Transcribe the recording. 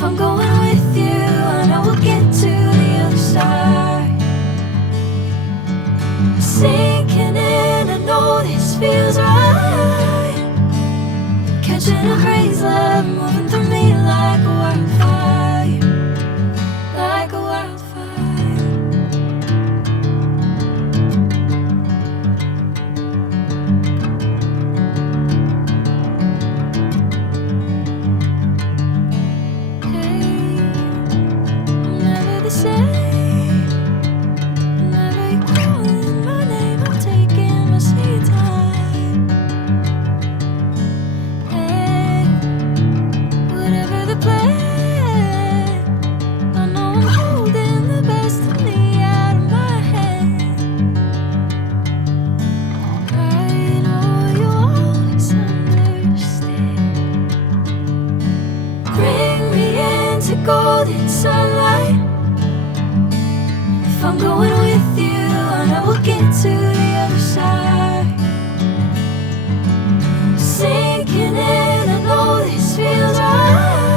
If I'm going with you, I know we'll get to the other side. Sinking in, I know this feels right. Catching a crazy love, moving through me like a wildfire, like a wildfire. Hey, I'm never the same. Whenever you're calling my name, I'm taking my sweet time. Hey, whatever the plan, I know I'm holding the best of me out of my hand. I know you always understand. Bring me into golden sunlight. If I'm going with you, I know we'll get to the other side. Sinking in, I know this feels right.